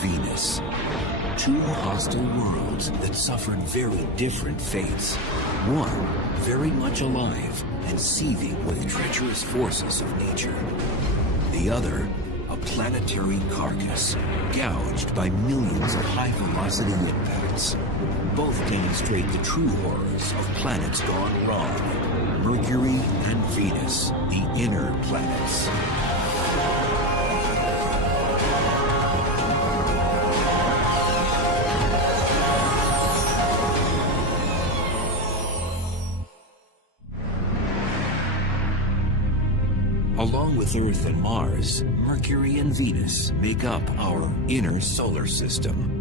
Venus. Two hostile worlds that suffered very different fates. One, very much alive and seething with treacherous forces of nature. The other, a planetary carcass, gouged by millions of high-velocity impacts. Both demonstrate the true horrors of planets gone wrong. Mercury and Venus, the inner planets. Along with Earth and Mars, Mercury and Venus make up our inner solar system.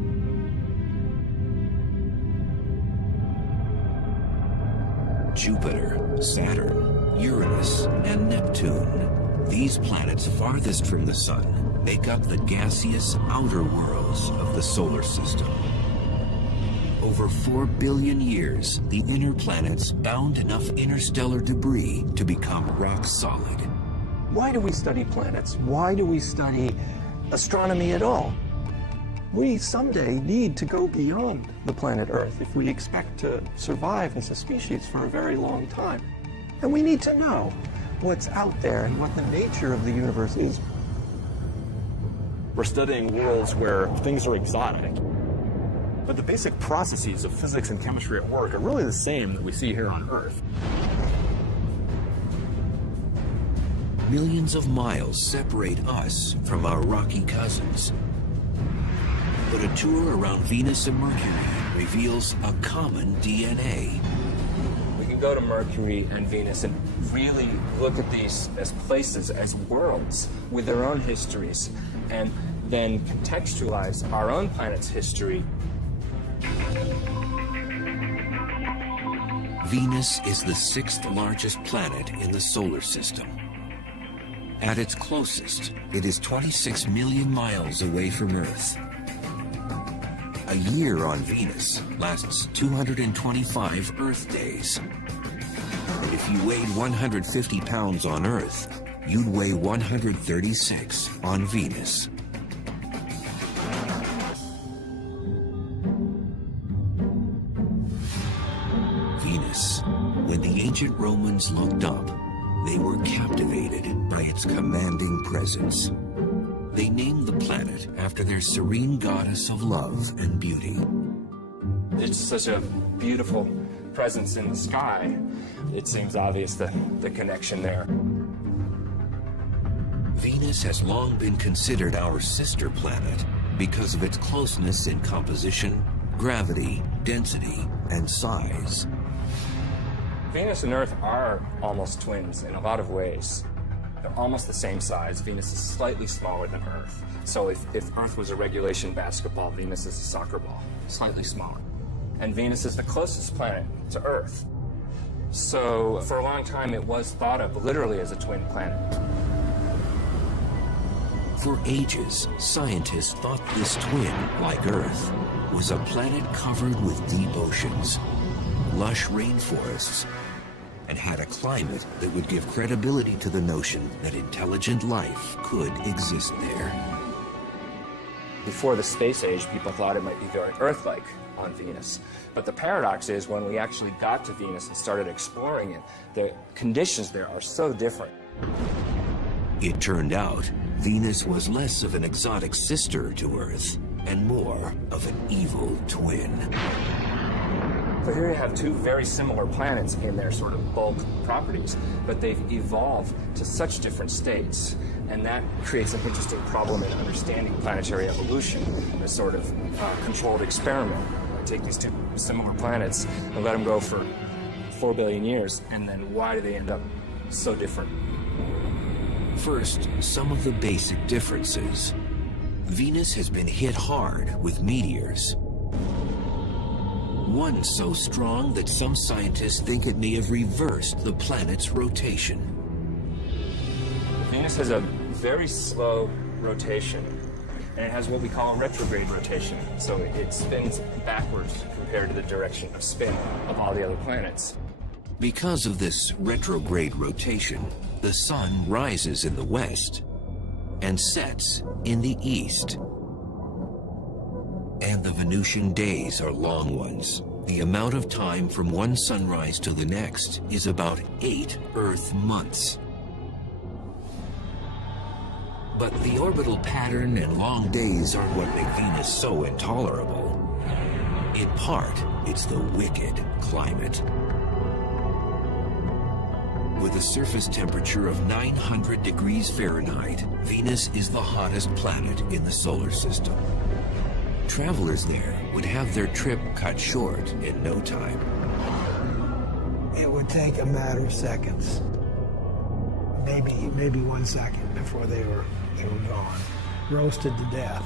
Jupiter, Saturn, Uranus, and Neptune. These planets farthest from the Sun make up the gaseous outer worlds of the solar system. Over 4 billion years, the inner planets bound enough interstellar debris to become rock solid. Why do we study planets? Why do we study astronomy at all? We someday need to go beyond the planet Earth if we expect to survive as a species for a very long time. And we need to know what's out there and what the nature of the universe is. We're studying worlds where things are exotic, but the basic processes of physics and chemistry at work are really the same that we see here on Earth. Millions of miles separate us from our rocky cousins. But a tour around Venus and Mercury reveals a common DNA. We can go to Mercury and Venus and really look at these as places, as worlds with their own histories, and then contextualize our own planet's history. Venus is the 6th largest planet in the solar system. At its closest, it is 26 million miles away from Earth. A year on Venus lasts 225 Earth days. And if you weighed 150 pounds on Earth, you'd weigh 136 on Venus. Venus. When the ancient Romans looked up, they were captivated by its commanding presence. They named the planet after their serene goddess of love and beauty. It's such a beautiful presence in the sky. It seems obvious the connection there. Venus has long been considered our sister planet because of its closeness in composition, gravity, density, and size. Venus and Earth are almost twins in a lot of ways. They're almost the same size. Venus is slightly smaller than Earth. So if Earth was a regulation basketball, Venus is a soccer ball, slightly smaller. And Venus is the closest planet to Earth. So for a long time, it was thought of literally as a twin planet. For ages, scientists thought this twin, like Earth, was a planet covered with deep oceans, lush rainforests, and had a climate that would give credibility to the notion that intelligent life could exist there. Before the space age, people thought it might be very Earth-like on Venus. But the paradox is when we actually got to Venus and started exploring it, the conditions there are so different. It turned out Venus was less of an exotic sister to Earth and more of an evil twin. So here you have two very similar planets in their sort of bulk properties, but they've evolved to such different states. And that creates an interesting problem in understanding planetary evolution, a sort of controlled experiment. Take these two similar planets and let them go for 4 billion years, and then why do they end up so different? First, some of the basic differences. Venus has been hit hard with meteors. One so strong that some scientists think it may have reversed the planet's rotation. Venus has a very slow rotation, and it has what we call a retrograde rotation. So it spins backwards compared to the direction of spin of all the other planets. Because of this retrograde rotation, the sun rises in the west and sets in the east. And the Venusian days are long ones. The amount of time from one sunrise to the next is about 8 Earth months. But the orbital pattern and long days aren't what make Venus so intolerable. In part, it's the wicked climate. With a surface temperature of 900 degrees Fahrenheit, Venus is the hottest planet in the solar system. Travelers there would have their trip cut short in no time. It would take a matter of seconds, maybe 1 second before they were gone, roasted to death.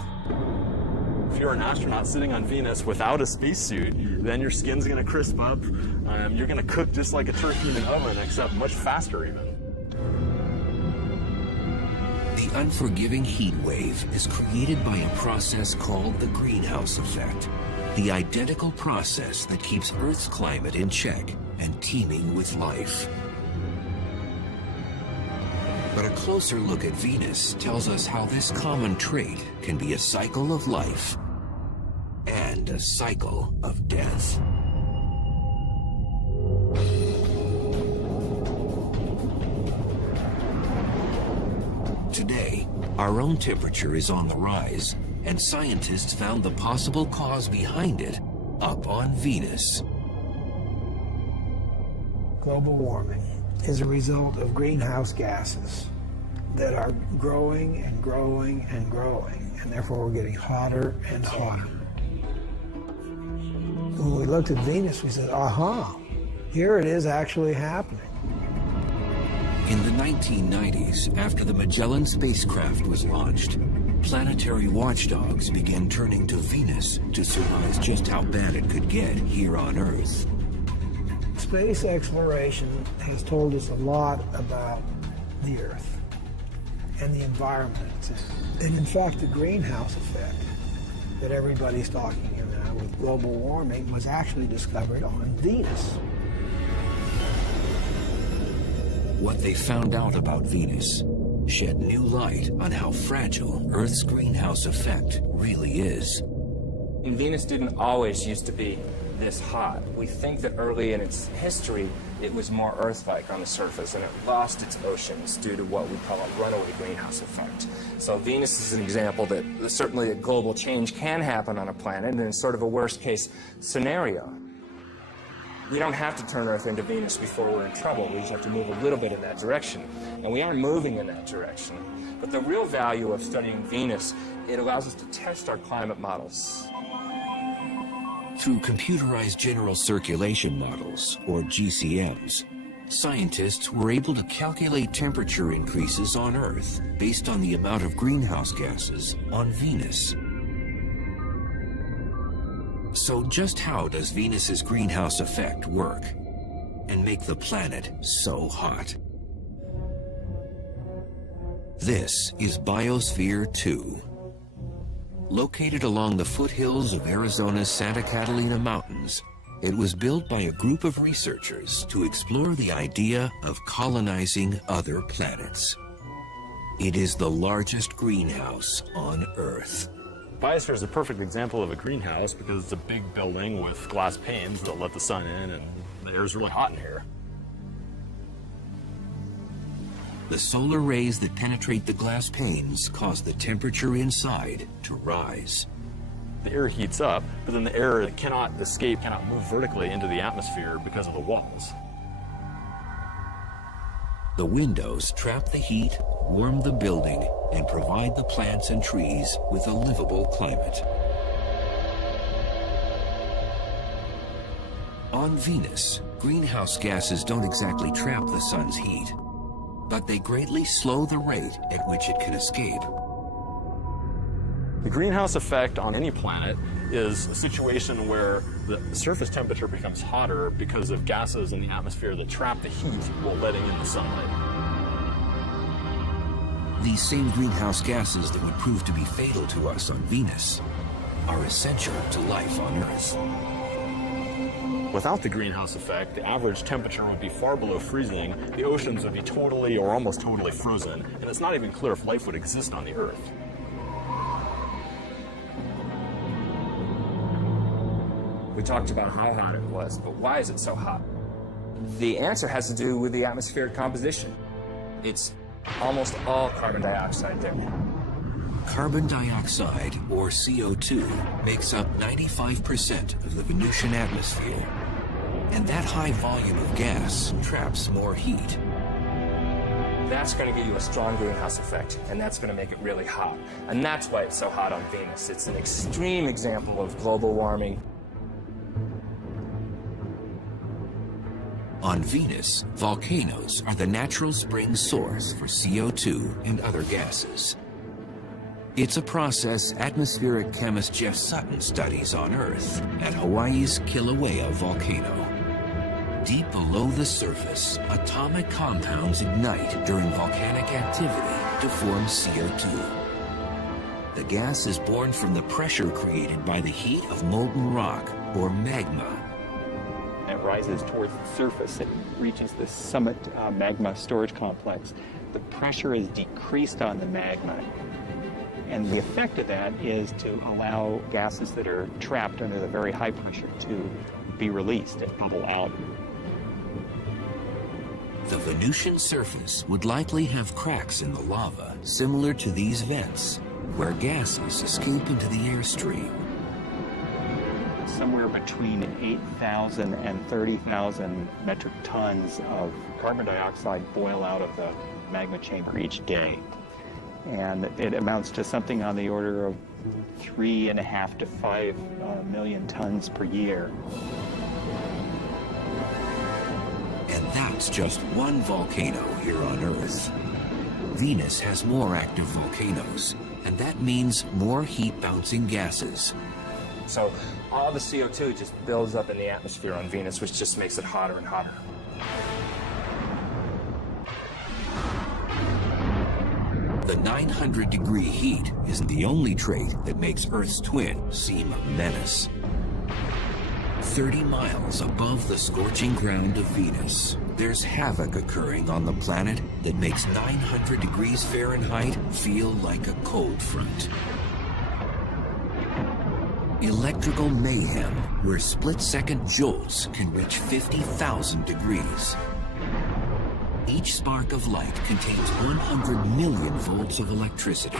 If you're an astronaut sitting on Venus without a spacesuit, then your skin's going to crisp up. You're going to cook just like a turkey in an oven, except much faster even. The unforgiving heat wave is created by a process called the greenhouse effect, the identical process that keeps Earth's climate in check and teeming with life. But a closer look at Venus tells us how this common trait can be a cycle of life and a cycle of death. Today, our own temperature is on the rise, and scientists found the possible cause behind it up on Venus. Global warming is a result of greenhouse gases that are growing and growing and growing, and therefore we're getting hotter and hotter. When we looked at Venus, we said, aha, here it is actually happening. In the 1990s, after the Magellan spacecraft was launched, planetary watchdogs began turning to Venus to surmise just how bad it could get here on Earth. Space exploration has told us a lot about the Earth and the environment it's in. And in fact, the greenhouse effect that everybody's talking about with global warming was actually discovered on Venus. What they found out about Venus shed new light on how fragile Earth's greenhouse effect really is. And Venus didn't always used to be this hot. We think that early in its history, it was more Earth-like on the surface, and it lost its oceans due to what we call a runaway greenhouse effect. So Venus is an example that certainly a global change can happen on a planet, and it's sort of a worst-case scenario. We don't have to turn Earth into Venus before we're in trouble. We just have to move a little bit in that direction. And we are moving in that direction. But the real value of studying Venus, it allows us to test our climate models. Through computerized general circulation models, or GCMs, scientists were able to calculate temperature increases on Earth based on the amount of greenhouse gases on Venus. So just how does Venus's greenhouse effect work and make the planet so hot? This is Biosphere 2. Located along the foothills of Arizona's Santa Catalina Mountains, it was built by a group of researchers to explore the idea of colonizing other planets. It is the largest greenhouse on Earth. Biosphere is a perfect example of a greenhouse because it's a big building with glass panes that let the sun in, and the air is really hot in here. The solar rays that penetrate the glass panes cause the temperature inside to rise. The air heats up, but then the air cannot escape, cannot move vertically into the atmosphere because of the walls. The windows trap the heat, warm the building, and provide the plants and trees with a livable climate. On Venus, greenhouse gases don't exactly trap the sun's heat, but they greatly slow the rate at which it can escape. The greenhouse effect on any planet is a situation where the surface temperature becomes hotter because of gases in the atmosphere that trap the heat while letting in the sunlight. These same greenhouse gases that would prove to be fatal to us on Venus are essential to life on Earth. Without the greenhouse effect, the average temperature would be far below freezing, the oceans would be totally or almost totally frozen, and it's not even clear if life would exist on the Earth. We talked about how hot it was, but why is it so hot? The answer has to do with the atmospheric composition. It's almost all carbon dioxide there. Carbon dioxide, or CO2, makes up 95% of the Venusian atmosphere. And that high volume of gas traps more heat. That's going to give you a strong greenhouse effect, and that's going to make it really hot. And that's why it's so hot on Venus. It's an extreme example of global warming. On Venus, volcanoes are the natural spring source for CO2 and other gases. It's a process atmospheric chemist Jeff Sutton studies on Earth at Hawaii's Kilauea volcano. Deep below the surface, atomic compounds ignite during volcanic activity to form CO2. The gas is born from the pressure created by the heat of molten rock, or magma. It rises towards the surface. It reaches the summit magma storage complex. The pressure is decreased on the magma. And the effect of that is to allow gases that are trapped under the very high pressure to be released and bubble out. The Venusian surface would likely have cracks in the lava, similar to these vents, where gases escape into the airstream. Somewhere between 8,000 and 30,000 metric tons of carbon dioxide boil out of the magma chamber each day. And it amounts to something on the order of 3.5 to 5 million tons per year. And that's just one volcano here on Earth. Venus has more active volcanoes, and that means more heat-bouncing gases. So all the CO2 just builds up in the atmosphere on Venus, which just makes it hotter and hotter. The 900-degree heat isn't the only trait that makes Earth's twin seem a menace. 30 miles above the scorching ground of Venus, there's havoc occurring on the planet that makes 900 degrees Fahrenheit feel like a cold front. Electrical mayhem, where split-second jolts can reach 50,000 degrees. Each spark of light contains 100 million volts of electricity.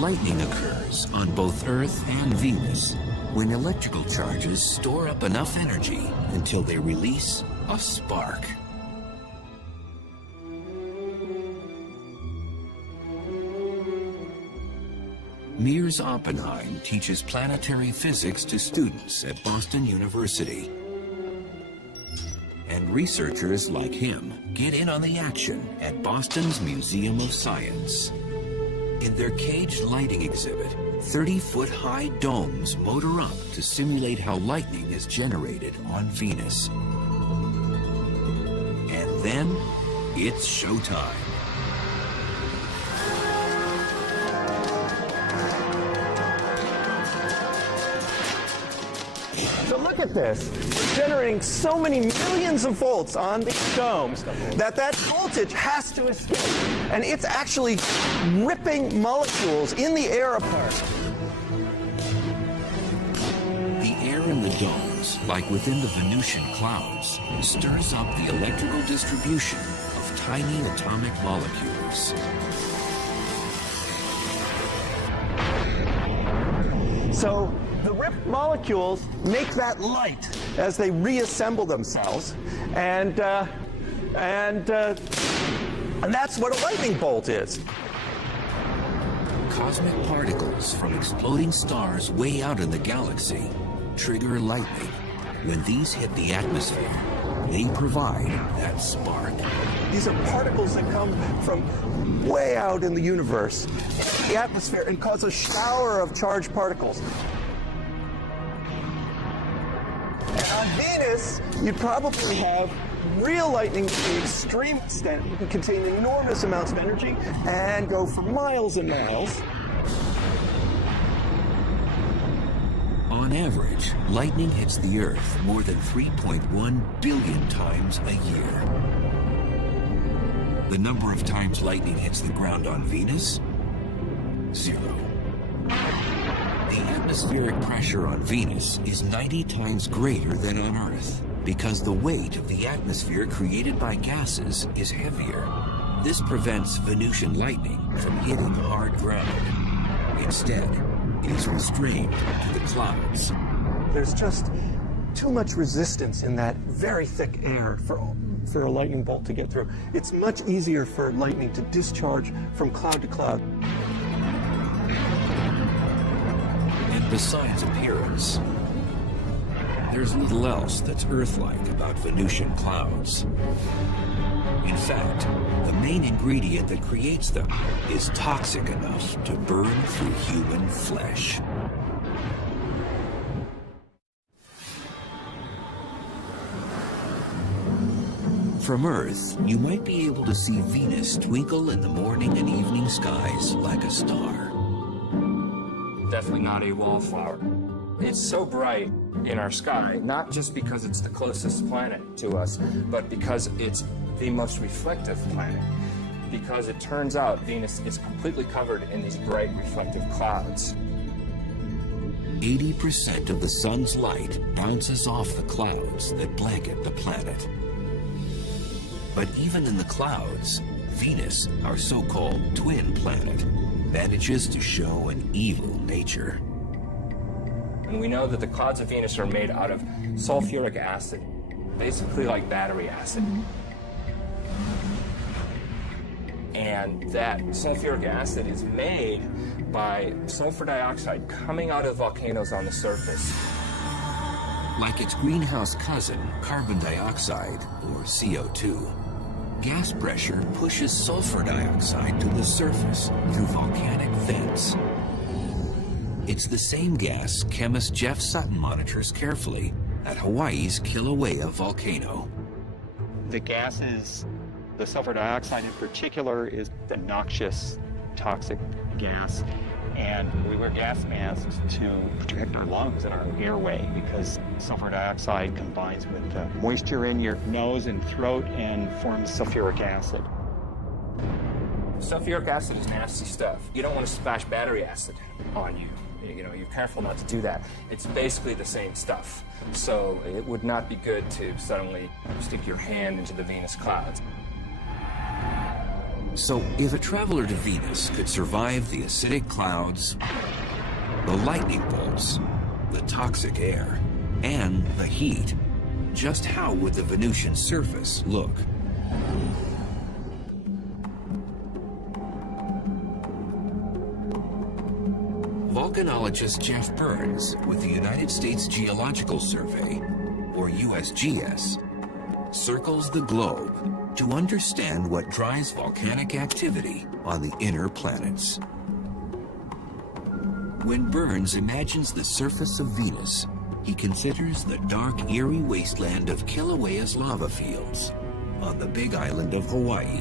Lightning occurs on both Earth and Venus when electrical charges store up enough energy until they release a spark. Mears Oppenheim teaches planetary physics to students at Boston University. And researchers like him get in on the action at Boston's Museum of Science. In their caged lighting exhibit, 30-foot-high domes motor up to simulate how lightning is generated on Venus. And then, it's showtime. So look at this. We're generating so many millions of volts on these domes that voltage has to escape. And it's actually ripping molecules in the air apart. The air in the domes, like within the Venusian clouds, stirs up the electrical distribution of tiny atomic molecules. So the ripped molecules make that light as they reassemble themselves, and that's what a lightning bolt is. Cosmic particles from exploding stars way out in the galaxy trigger lightning. When these hit the atmosphere, they provide that spark. These are particles that come from way out in the universe, into the atmosphere, and cause a shower of charged particles. And on Venus, you'd probably have real lightning to the extreme extent. You can contain enormous amounts of energy and go for miles and miles. On average, lightning hits the Earth more than 3.1 billion times a year. The number of times lightning hits the ground on Venus? 0. The atmospheric pressure on Venus is 90 times greater than on Earth because the weight of the atmosphere created by gases is heavier. This prevents Venusian lightning from hitting hard ground. Instead, it is restrained to the clouds. There's just too much resistance in that very thick air for a lightning bolt to get through. It's much easier for lightning to discharge from cloud to cloud. And besides appearance, there's little else that's Earth-like about Venusian clouds. In fact, the main ingredient that creates them is toxic enough to burn through human flesh. From Earth, you might be able to see Venus twinkle in the morning and evening skies like a star. Definitely not a wallflower. It's so bright in our sky, not just because it's the closest planet to us, but because it's the most reflective planet. Because it turns out Venus is completely covered in these bright reflective clouds. 80% of the sun's light bounces off the clouds that blanket the planet. But even in the clouds, Venus, our so-called twin planet, manages to show an evil nature. And we know that the clouds of Venus are made out of sulfuric acid, basically like battery acid. And that sulfuric acid is made by sulfur dioxide coming out of volcanoes on the surface. Like its greenhouse cousin, carbon dioxide, or CO2, gas pressure pushes sulfur dioxide to the surface through volcanic vents. It's the same gas chemist Jeff Sutton monitors carefully at Hawaii's Kilauea volcano. The gases, the sulfur dioxide in particular, is a noxious, toxic gas. And we wear gas masks to protect our lungs and our airway because sulfur dioxide combines with the moisture in your nose and throat and forms sulfuric acid. Sulfuric acid is nasty stuff. You don't want to splash battery acid on you. You know, you're careful not to do that. It's basically the same stuff. So it would not be good to suddenly stick your hand into the Venus clouds. So if a traveler to Venus could survive the acidic clouds, the lightning bolts, the toxic air, and the heat, just how would the Venusian surface look? Volcanologist Jeff Burns with the United States Geological Survey, or USGS, circles the globe to understand what drives volcanic activity on the inner planets. When Burns imagines the surface of Venus, he considers the dark, eerie wasteland of Kilauea's lava fields on the big island of Hawaii.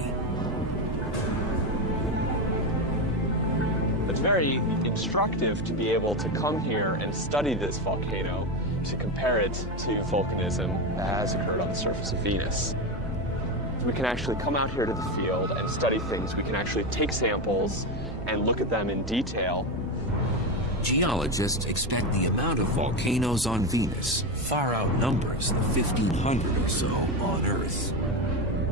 It's very instructive to be able to come here and study this volcano to compare it to volcanism that has occurred on the surface of Venus. We can actually come out here to the field and study things. We can actually take samples and look at them in detail. Geologists expect the amount of volcanoes on Venus far outnumbers the 1,500 or so on Earth.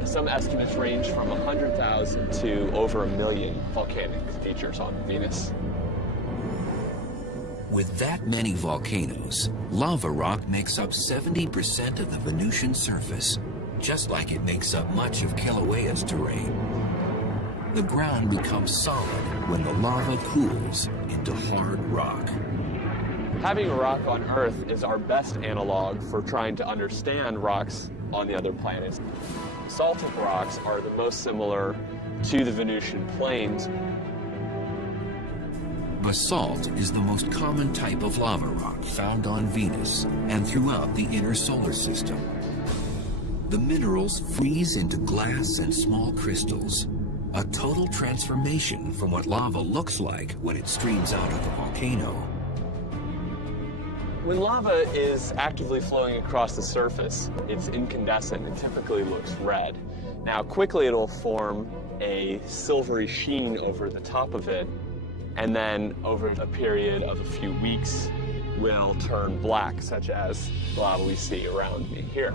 Some estimates range from 100,000 to over 1 million volcanic features on Venus. With that many volcanoes, lava rock makes up 70% of the Venusian surface, just like it makes up much of Kilauea's terrain. The ground becomes solid when the lava cools into hard rock. Having a rock on Earth is our best analog for trying to understand rocks on the other planets. Basaltic rocks are the most similar to the Venusian plains. Basalt is the most common type of lava rock found on Venus and throughout the inner solar system. The minerals freeze into glass and small crystals, a total transformation from what lava looks like when it streams out of the volcano. When lava is actively flowing across the surface, it's incandescent and typically looks red. Now, quickly it'll form a silvery sheen over the top of it. and then over a period of a few weeks will turn black, such as the lava we see around me here.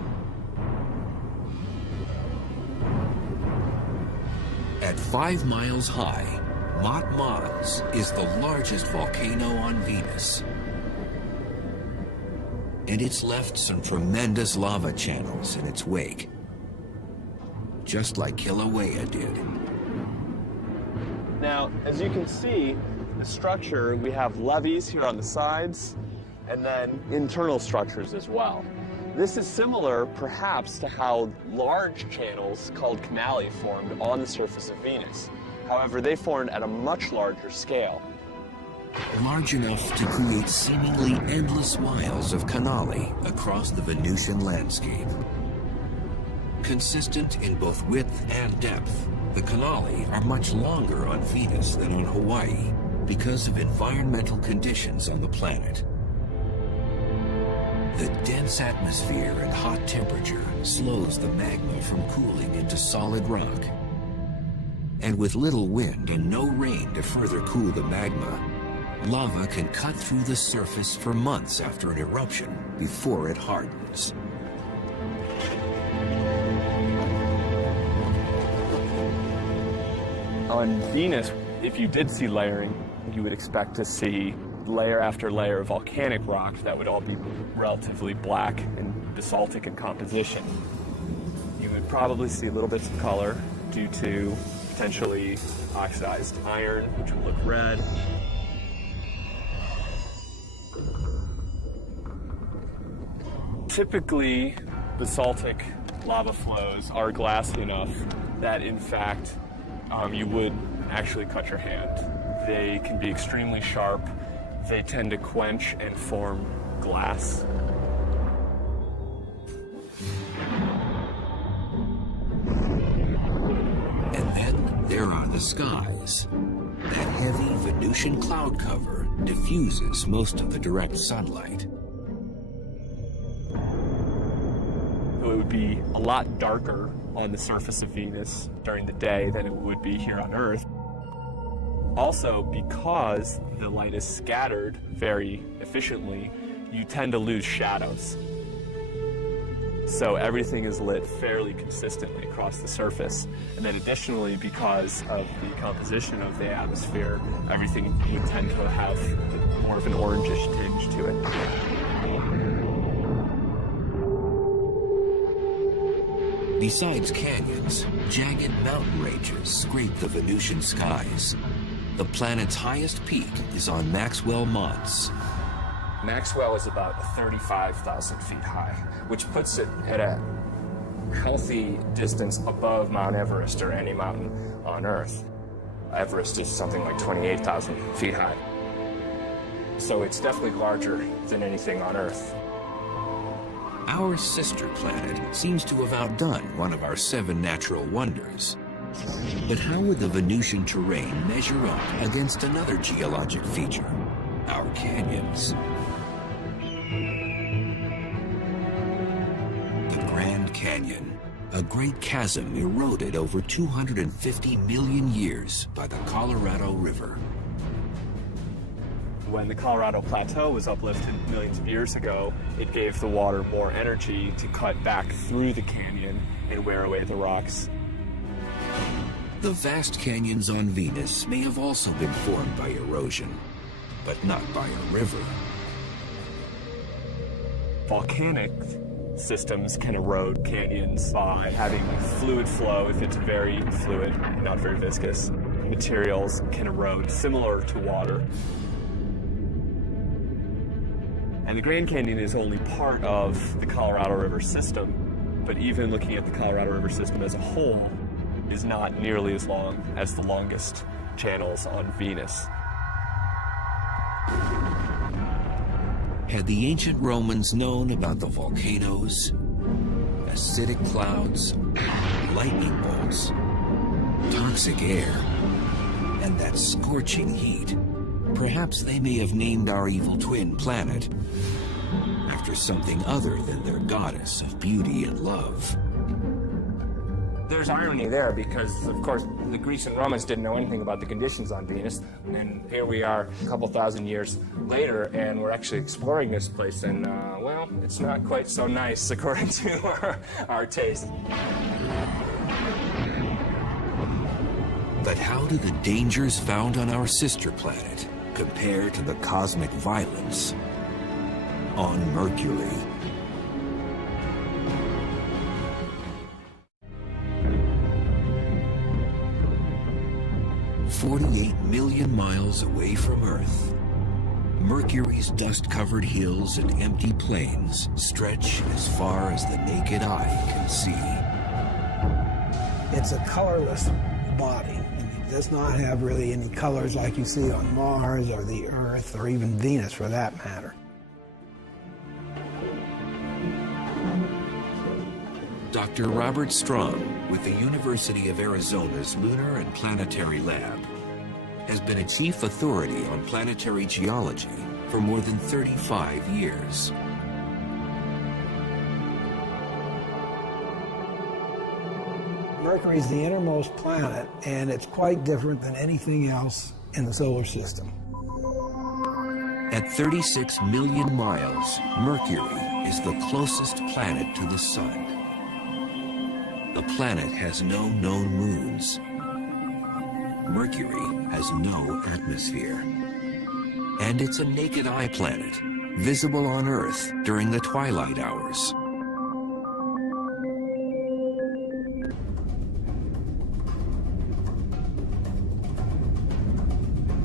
At 5 miles high, Mont Mons is the largest volcano on Venus. And it's left some tremendous lava channels in its wake, just like Kilauea did. Now, as you can see, the structure, we have levees here on the sides, and then internal structures as well. This is similar, perhaps, to how large channels called canali formed on the surface of Venus. However, they formed at a much larger scale. Large enough to create seemingly endless miles of canali across the Venusian landscape. Consistent in both width and depth, the canali are much longer on Venus than on Hawaii because of environmental conditions on the planet. The dense atmosphere and hot temperature slows the magma from cooling into solid rock. And with little wind and no rain to further cool the magma, lava can cut through the surface for months after an eruption before it hardens. On Venus, if you did see layering, you would expect to see layer after layer of volcanic rock that would all be relatively black and basaltic in composition. You would probably see little bits of color due to potentially oxidized iron, which would look red. Typically, basaltic lava flows are glassy enough that, in fact, you would actually cut your hand. They can be extremely sharp. They tend to quench and form glass. And then there are the skies. That heavy Venusian cloud cover diffuses most of the direct sunlight. So it would be a lot darker on the surface of Venus during the day than it would be here on Earth. Also, because the light is scattered very efficiently, you tend to lose shadows. So everything is lit fairly consistently across the surface. And then additionally, because of the composition of the atmosphere, everything would tend to have more of an orangish tinge to it. Besides canyons, jagged mountain ranges scrape the Venusian skies. The planet's highest peak is on Maxwell Mons. Maxwell is about 35,000 feet high, which puts it at a healthy distance above Mount Everest or any mountain on Earth. Everest is something like 28,000 feet high. So it's definitely larger than anything on Earth. Our sister planet seems to have outdone one of our 7 natural wonders. But how would the Venusian terrain measure up against another geologic feature, our canyons? The Grand Canyon, a great chasm eroded over 250 million years by the Colorado River. When the Colorado Plateau was uplifted millions of years ago, it gave the water more energy to cut back through the canyon and wear away the rocks. The vast canyons on Venus may have also been formed by erosion, but not by a river. Volcanic systems can erode canyons by having fluid flow if it's very fluid, not very viscous. Materials can erode similar to water. And the Grand Canyon is only part of the Colorado River system, but even looking at the Colorado River system as a whole is not nearly as long as the longest channels on Venus. Had the ancient Romans known about the volcanoes, acidic clouds, lightning bolts, toxic air, and that scorching heat, perhaps they may have named our evil twin planet after something other than their goddess of beauty and love. There's irony there because, of course, the Greeks and Romans didn't know anything about the conditions on Venus, and here we are a couple thousand years later, and we're actually exploring this place, and, well, it's not quite so nice according to our taste. But how do the dangers found on our sister planet compare to the cosmic violence on Mercury? "48 million miles away from Earth, Mercury's dust-covered hills and empty plains stretch as far as the naked eye can see." It's a colorless body. It does not have really any colors like you see on Mars or the Earth or even Venus for that matter. Dr. Robert Strong, with the University of Arizona's Lunar and Planetary Lab, has been a chief authority on planetary geology for more than 35 years. Mercury is the innermost planet, and it's quite different than anything else in the solar system. At 36 million miles, Mercury is the closest planet to the Sun. The planet has no known moons. Mercury has no atmosphere. And it's a naked eye planet, visible on Earth during the twilight hours.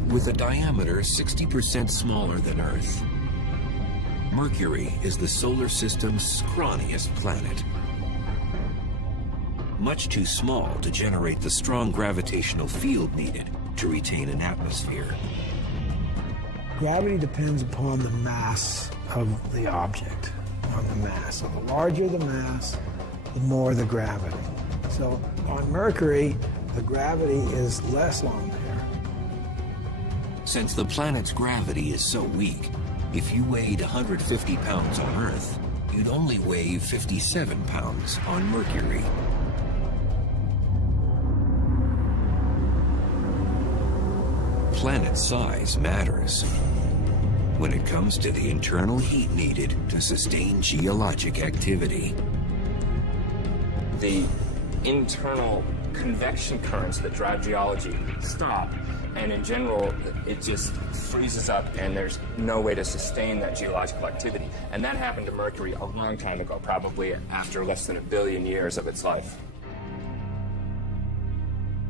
With a diameter 60% smaller than Earth, Mercury is the solar system's scrawniest planet. Much too small to generate the strong gravitational field needed to retain an atmosphere. Gravity depends upon the mass of the object, on the mass. So the larger the mass, the more the gravity. So on Mercury, the gravity is less on there. Since the planet's gravity is so weak, if you weighed 150 pounds on Earth, you'd only weigh 57 pounds on Mercury. Planet size matters when it comes to the internal heat needed to sustain geologic activity. The internal convection currents that drive geology stop, and in general, it just freezes up and there's no way to sustain that geological activity. And that happened to Mercury a long time ago, probably after less than 1 billion years of its life.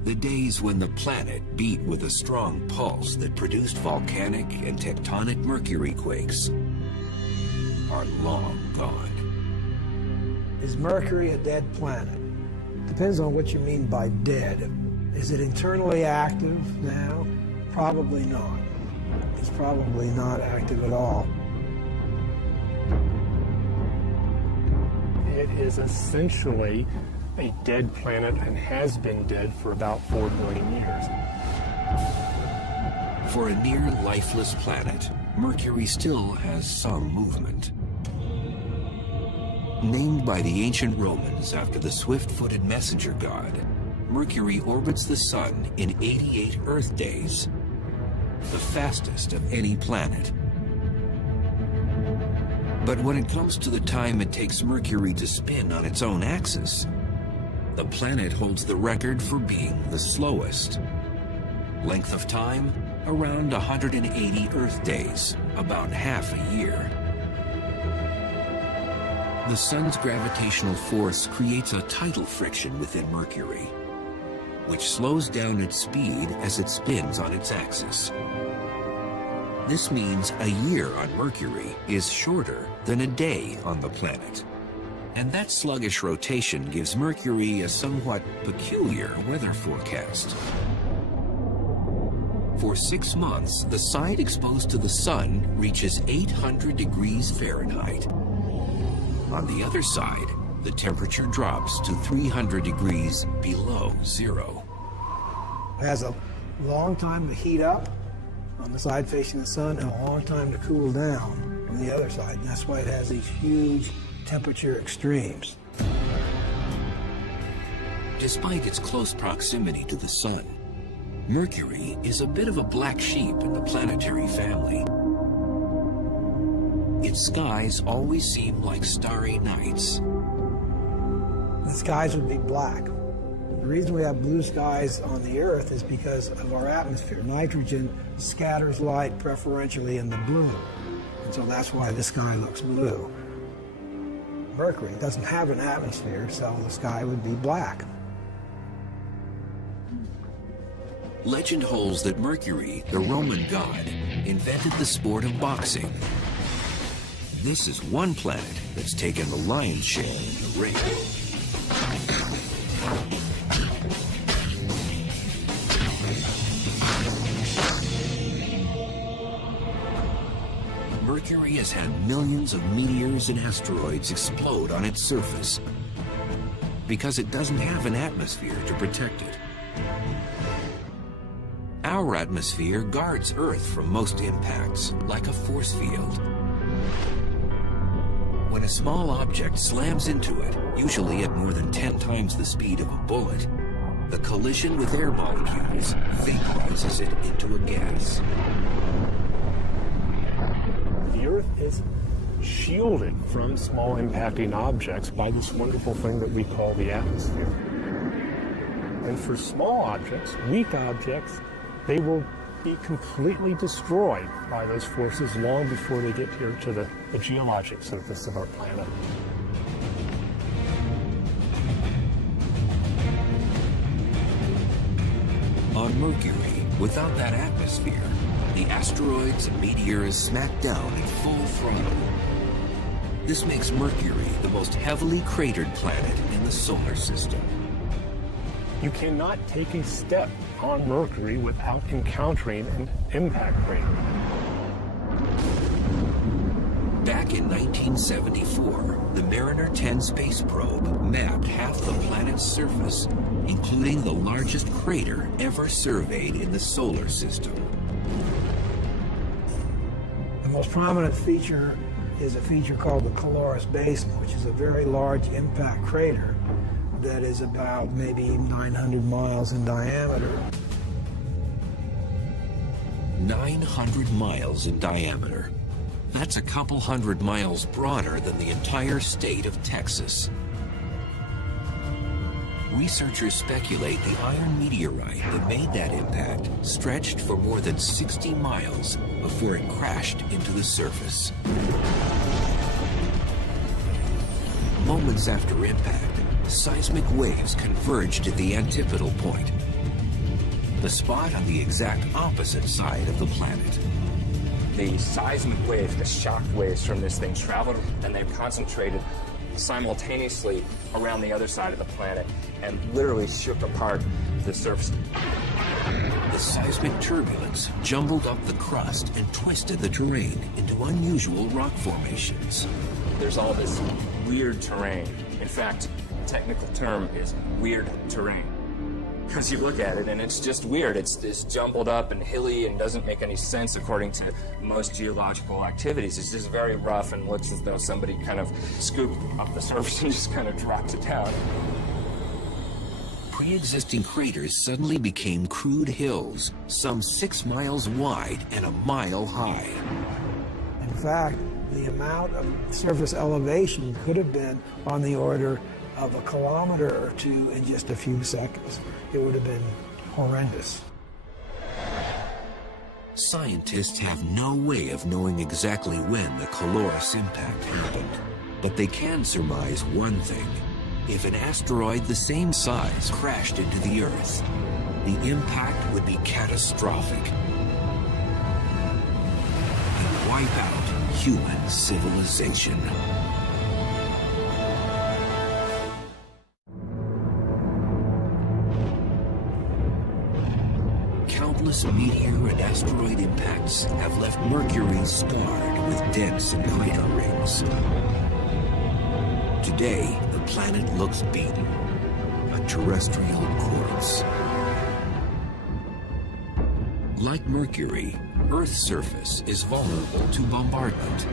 The days when the planet beat with a strong pulse that produced volcanic and tectonic Mercury quakes are long gone. Is Mercury a dead planet? Depends on what you mean by dead. Is it internally active now? Probably not. It's probably not active at all. It is essentially a dead planet and has been dead for about 4 billion years. For a near lifeless planet, Mercury still has some movement. Named by the ancient Romans after the swift-footed messenger god, Mercury orbits the Sun in 88 Earth days, the fastest of any planet. But when it comes to the time it takes Mercury to spin on its own axis, the planet holds the record for being the slowest. Length of time, around 180 Earth days, about half a year. The Sun's gravitational force creates a tidal friction within Mercury, which slows down its speed as it spins on its axis. This means a year on Mercury is shorter than a day on the planet. And that sluggish rotation gives Mercury a somewhat peculiar weather forecast. For 6 months, the side exposed to the Sun reaches 800 degrees Fahrenheit. On the other side, the temperature drops to 300 degrees below zero. It has a long time to heat up on the side facing the Sun and a long time to cool down on the other side. And that's why it has these huge temperature extremes. Despite its close proximity to the Sun, Mercury is a bit of a black sheep in the planetary family. Its skies always seem like starry nights. The skies would be black. The reason we have blue skies on the Earth is because of our atmosphere. Nitrogen scatters light preferentially in the blue, and so that's why the sky looks blue. Mercury doesn't have an atmosphere, so the sky would be black. Legend holds that Mercury, the Roman god, invented the sport of boxing. This is one planet that's taken the lion's share in the ring. Mercury has had millions of meteors and asteroids explode on its surface because it doesn't have an atmosphere to protect it. Our atmosphere guards Earth from most impacts, like a force field. When a small object slams into it, usually at more than 10 times the speed of a bullet, the collision with air molecules vaporizes it into a gas. The Earth is shielded from small impacting objects by this wonderful thing that we call the atmosphere. And for small objects, weak objects, they will be completely destroyed by those forces long before they get here to the geologic surface of our planet. On Mercury, without that atmosphere, the asteroids and meteors smack down at full throttle. This makes Mercury the most heavily cratered planet in the solar system. You cannot take a step on Mercury without encountering an impact crater. Back in 1974, the Mariner 10 space probe mapped half the planet's surface, including the largest crater ever surveyed in the solar system. The most prominent feature is a feature called the Caloris Basin, which is a very large impact crater that is about maybe 900 miles in diameter. 900 miles in diameter. That's a couple hundred miles broader than the entire state of Texas. Researchers speculate the iron meteorite that made that impact stretched for more than 60 miles before it crashed into the surface. Moments after impact, seismic waves converged at the antipodal point, the spot on the exact opposite side of the planet. The seismic wave, the shock waves from this thing traveled, and they concentrated simultaneously around the other side of the planet and literally shook apart the surface. The seismic turbulence jumbled up the crust and twisted the terrain into unusual rock formations. There's all this weird terrain. In fact, the technical term is weird terrain. Because you look at it and it's just weird. It's this jumbled up and hilly and doesn't make any sense according to most geological activities. It's just very rough and looks as though somebody kind of scooped up the surface and just kind of dropped it down. Pre-existing craters suddenly became crude hills, some 6 miles wide and a mile high. In fact, the amount of surface elevation could have been on the order of a kilometer or two in just a few seconds. It would have been horrendous. Scientists have no way of knowing exactly when the Caloris impact happened, but they can surmise one thing. If an asteroid the same size crashed into the Earth, the impact would be catastrophic and wipe out human civilization. Countless meteor and asteroid impacts have left Mercury scarred with dents and crater rings. Today, the planet looks beaten, a terrestrial corpse. Like Mercury, Earth's surface is vulnerable to bombardment.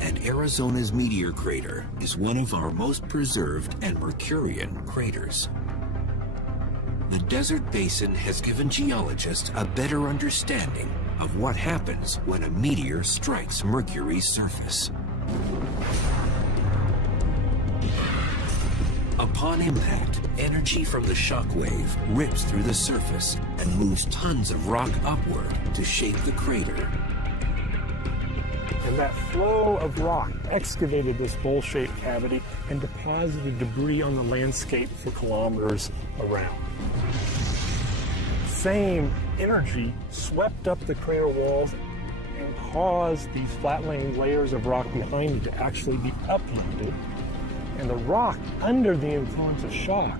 And that Arizona's meteor crater is one of our most preserved and Mercurian craters. The desert basin has given geologists a better understanding of what happens when a meteor strikes Mercury's surface. Upon impact, energy from the shock wave rips through the surface and moves tons of rock upward to shape the crater. And that flow of rock excavated this bowl-shaped cavity and deposited debris on the landscape for kilometers around. Same energy swept up the crater walls and caused these flat-laying layers of rock behind it to actually be uplifted. And the rock, under the influence of shock,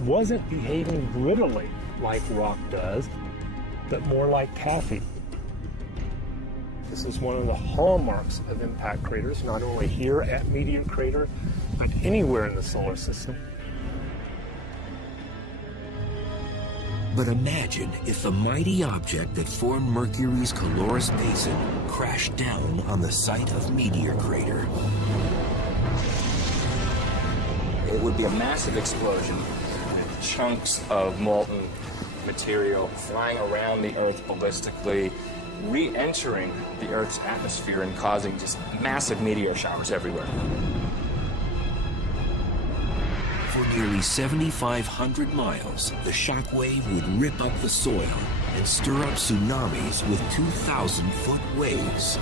wasn't behaving grittily like rock does, but more like taffy. This is one of the hallmarks of impact craters, not only here at Meteor Crater, but anywhere in the solar system. But imagine if the mighty object that formed Mercury's Calorus Basin crashed down on the site of Meteor Crater. It would be a massive explosion. Chunks of molten material flying around the Earth ballistically, re-entering the Earth's atmosphere and causing just massive meteor showers everywhere. For nearly 7,500 miles, the shock wave would rip up the soil and stir up tsunamis with 2,000-foot waves.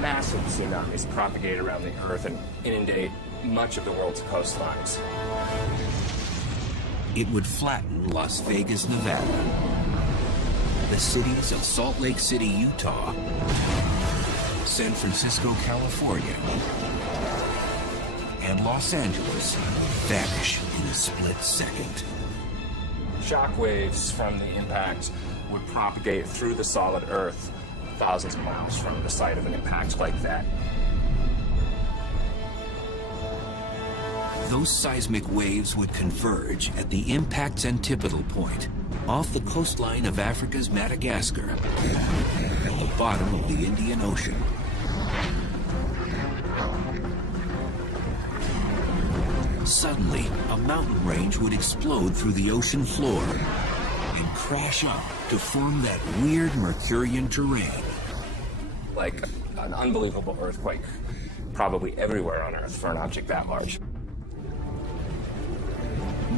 Massive tsunamis propagate around the Earth and inundate much of the world's coastlines. It would flatten Las Vegas, Nevada, the cities of Salt Lake City, Utah, San Francisco, California, and Los Angeles vanish in a split second. Shock waves from the impact would propagate through the solid Earth thousands of miles from the site of an impact like that. Those seismic waves would converge at the impact's antipodal point, off the coastline of Africa's Madagascar, at the bottom of the Indian Ocean. Suddenly, a mountain range would explode through the ocean floor and crash up to form that weird Mercurian terrain. Like an unbelievable earthquake, probably everywhere on Earth for an object that large.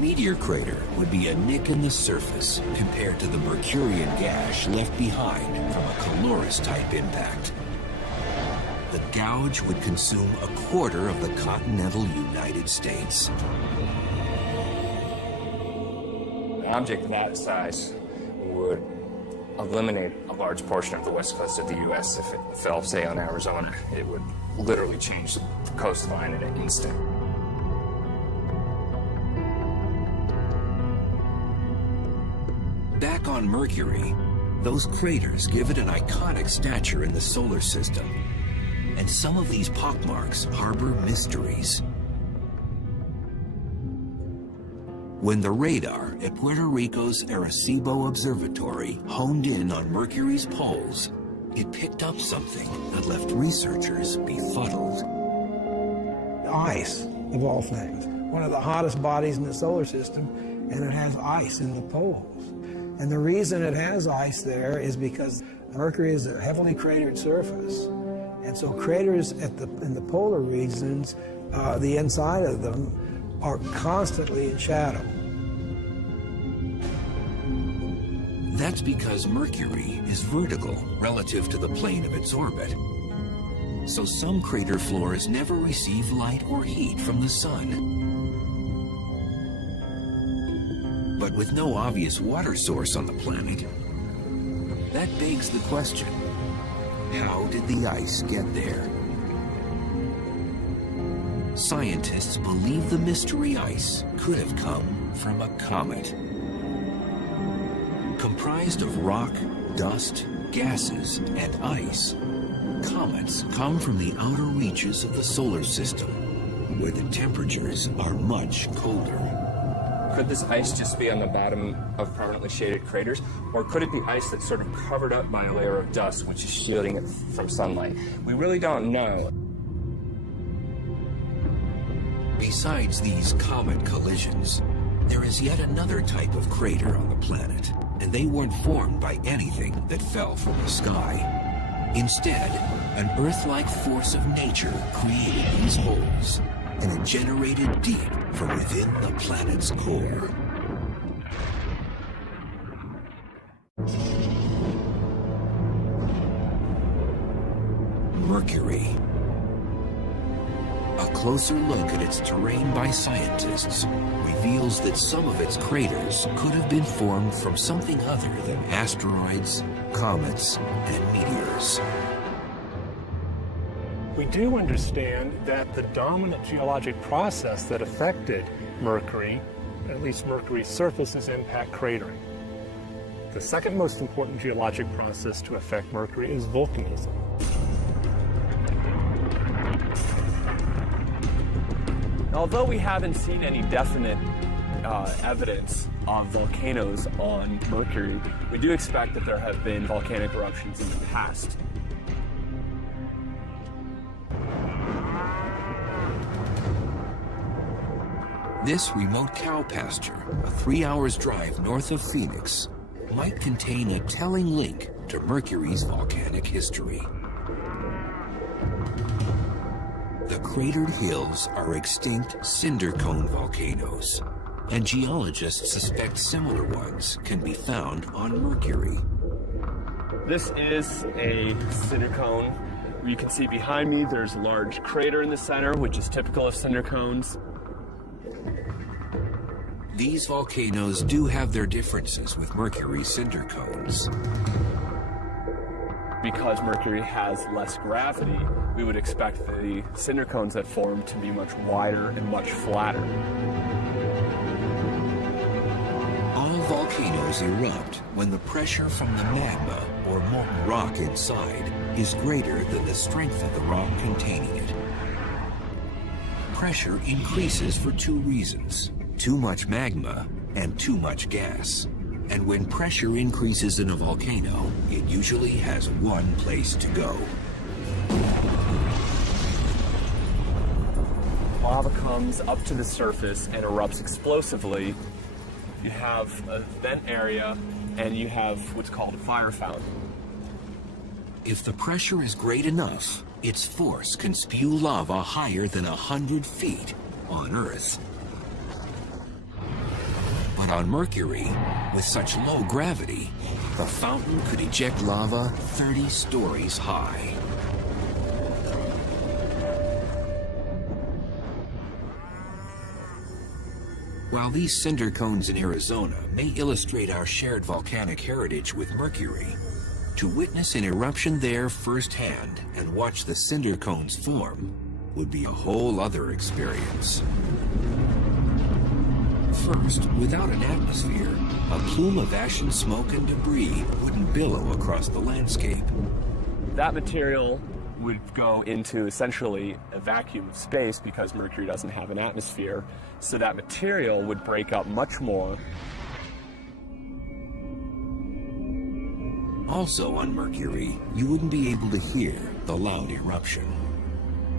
Meteor Crater would be a nick in the surface compared to the Mercurian gash left behind from a Calorus-type impact. The gouge would consume a quarter of the continental United States. An object that size would eliminate a large portion of the west coast of the U.S. if it fell, say, on Arizona. It would literally change the coastline in an instant. Back on Mercury, those craters give it an iconic stature in the solar system. And some of these pockmarks harbor mysteries. When the radar at Puerto Rico's Arecibo Observatory honed in on Mercury's poles, it picked up something that left researchers befuddled. Ice, of all things. One of the hottest bodies in the solar system, and it has ice in the poles. And the reason it has ice there is because Mercury is a heavily cratered surface. And so craters in the polar regions, the inside of them, are constantly in shadow. That's because Mercury is vertical relative to the plane of its orbit. So some crater floors never receive light or heat from the sun. But with no obvious water source on the planet, that begs the question, how did the ice get there? Scientists believe the mystery ice could have come from a comet. Comprised of rock, dust, gases, and ice, comets come from the outer reaches of the solar system, where the temperatures are much colder. Could this ice just be on the bottom of permanently shaded craters? Or could it be ice that's sort of covered up by a layer of dust, which is shielding it from sunlight? We really don't know. Besides these comet collisions, there is yet another type of crater on the planet, and they weren't formed by anything that fell from the sky. Instead, an Earth-like force of nature created these holes, and it generated deep from within the planet's core. Mercury. A closer look at its terrain by scientists reveals that some of its craters could have been formed from something other than asteroids, comets, and meteors. We do understand that the dominant geologic process that affected Mercury, at least Mercury's surface, is impact cratering. The second most important geologic process to affect Mercury is volcanism. Although we haven't seen any definite evidence of volcanoes on Mercury, we do expect that there have been volcanic eruptions in the past. This remote cow pasture, a 3 hours drive north of Phoenix, might contain a telling link to Mercury's volcanic history. The cratered hills are extinct cinder cone volcanoes, and geologists suspect similar ones can be found on Mercury. This is a cinder cone. You can see behind me there's a large crater in the center, which is typical of cinder cones. These volcanoes do have their differences with Mercury's cinder cones. Because Mercury has less gravity, we would expect the cinder cones that form to be much wider and much flatter. All volcanoes erupt when the pressure from the magma or molten rock inside is greater than the strength of the rock containing it. Pressure increases for two reasons: too much magma and too much gas. And when pressure increases in a volcano, it usually has one place to go. Lava comes up to the surface and erupts explosively. You have a vent area and you have what's called a fire fountain. If the pressure is great enough, its force can spew lava higher than 100 feet on Earth. But on Mercury, with such low gravity, the fountain could eject lava 30 stories high. While these cinder cones in Arizona may illustrate our shared volcanic heritage with Mercury, to witness an eruption there firsthand and watch the cinder cones form would be a whole other experience. First, without an atmosphere, a plume of ash and smoke and debris wouldn't billow across the landscape. That material would go into essentially a vacuum of space because Mercury doesn't have an atmosphere, so that material would break up much more. Also on Mercury, you wouldn't be able to hear the loud eruption.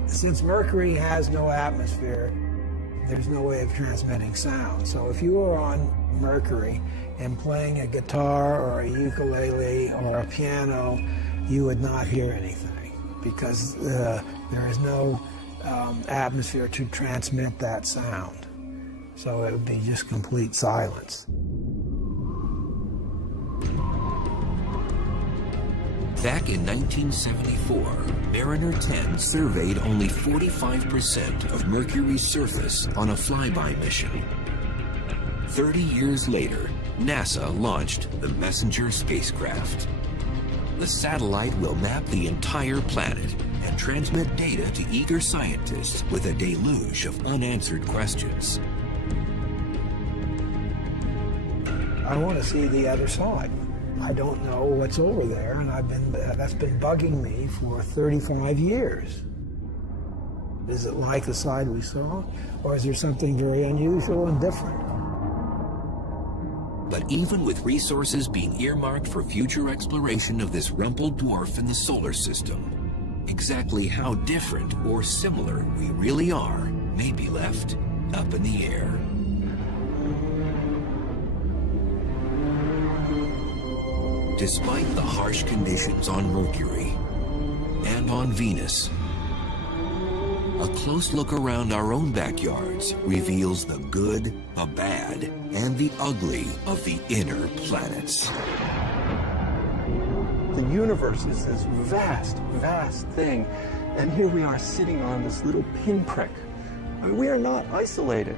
Since Mercury has no atmosphere, there's no way of transmitting sound. So if you were on Mercury and playing a guitar or a ukulele or a piano, you would not hear anything because there is no atmosphere to transmit that sound. So it would be just complete silence. Back in 1974, Mariner 10 surveyed only 45% of Mercury's surface on a flyby mission. 30 years later, NASA launched the Messenger spacecraft. The satellite will map the entire planet and transmit data to eager scientists with a deluge of unanswered questions. I want to see the other side. I don't know what's over there, and that's been bugging me for 35 years. Is it like the side we saw, or is there something very unusual and different? But even with resources being earmarked for future exploration of this rumpled dwarf in the solar system, exactly how different or similar we really are may be left up in the air. Despite the harsh conditions on Mercury and on Venus, a close look around our own backyards reveals the good, the bad, and the ugly of the inner planets. The universe is this vast, vast thing, and here we are sitting on this little pinprick. I mean, we are not isolated.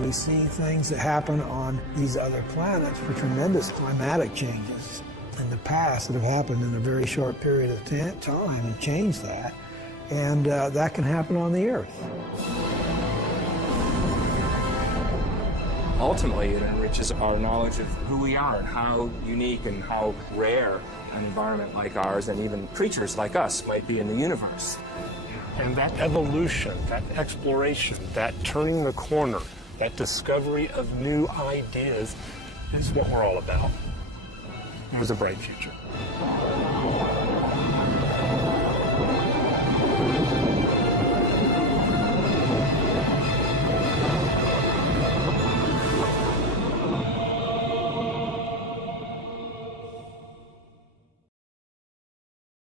We see things that happen on these other planets for tremendous climatic changes in the past that have happened in a very short period of time and changed that. And that can happen on the Earth. Ultimately, it enriches our knowledge of who we are and how unique and how rare an environment like ours and even creatures like us might be in the universe. And that evolution, that exploration, that turning the corner, that discovery of new ideas is what we're all about. It was a bright future.